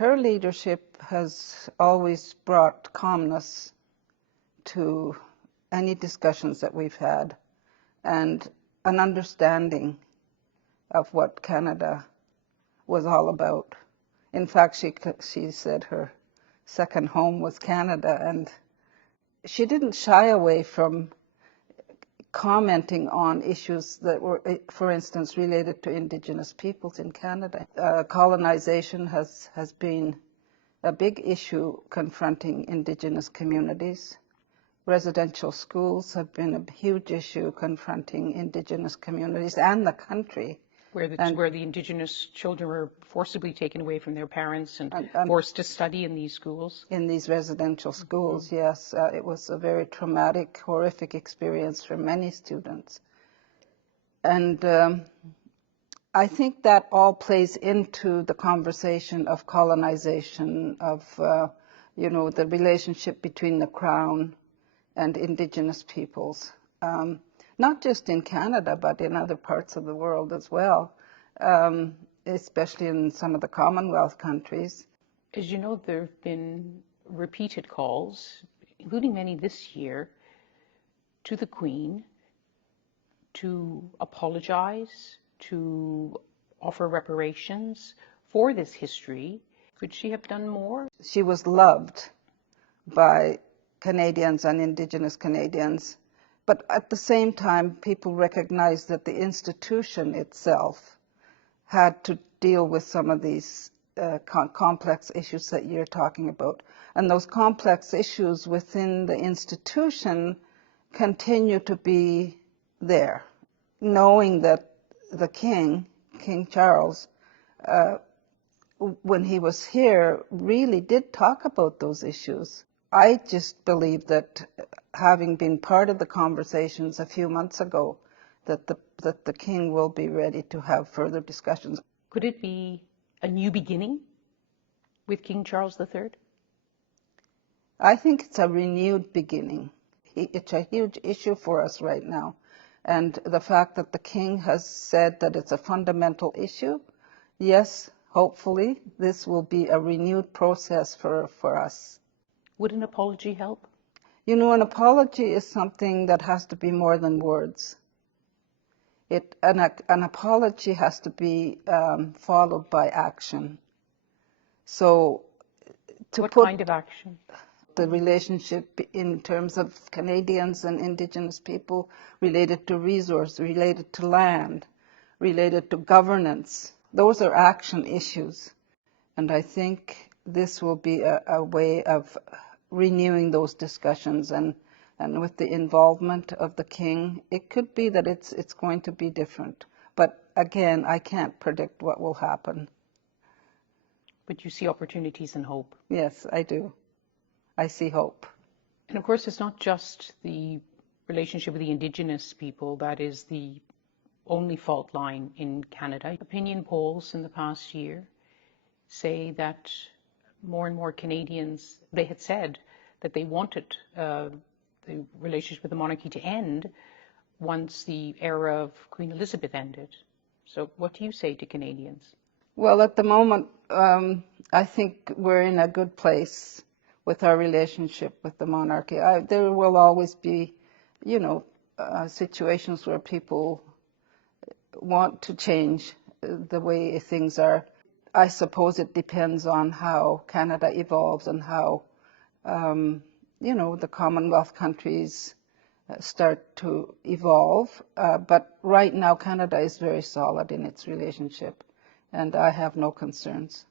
Her leadership has always brought calmness to any discussions that we've had and an understanding of what Canada was all about. In fact, she said her second home was Canada, and she didn't shy away from commenting on issues that were, for instance, related to indigenous peoples in Canada. Colonization has been a big issue confronting indigenous communities. Residential schools have been a huge issue confronting indigenous communities and the country. Where the indigenous children were forcibly taken away from their parents and forced to study in these schools? In these residential schools, yes. It was a very traumatic, horrific experience for many students. And I think that all plays into the conversation of colonization, of, the relationship between the Crown and indigenous peoples. Not just in Canada, but in other parts of the world as well, especially in some of the Commonwealth countries. As you know, there have been repeated calls, including many this year, to the Queen to apologize, to offer reparations for this history. Could she have done more? She was loved by Canadians and Indigenous Canadians. But at the same time, people recognized that the institution itself had to deal with some of these complex issues that you're talking about. And those complex issues within the institution continue to be there. Knowing that the King Charles, when he was here, really did talk about those issues. I just believe that, having been part of the conversations a few months ago, that the King will be ready to have further discussions. Could it be a new beginning with King Charles III? I think it's a renewed beginning. It's a huge issue for us right now. And the fact that the King has said that it's a fundamental issue, yes, hopefully this will be a renewed process for us. Would an apology help? You know, an apology is something that has to be more than words. An apology has to be followed by action. So, what kind of action? The relationship in terms of Canadians and Indigenous people related to resource, related to land, related to governance. Those are action issues. And I think this will be a way of renewing those discussions, and with the involvement of the King, it could be that it's going to be different. But again, I can't predict what will happen. But you see opportunities and hope? Yes, I do. I see hope. And of course, it's not just the relationship with the Indigenous people that is the only fault line in Canada. Opinion polls in the past year say that more and more Canadians, they had said that they wanted the relationship with the monarchy to end once the era of Queen Elizabeth ended. So what do you say to Canadians? Well, at the moment, I think we're in a good place with our relationship with the monarchy. There will always be, situations where people want to change the way things are. I suppose it depends on how Canada evolves and how, the Commonwealth countries start to evolve. But right now, Canada is very solid in its relationship, and I have no concerns.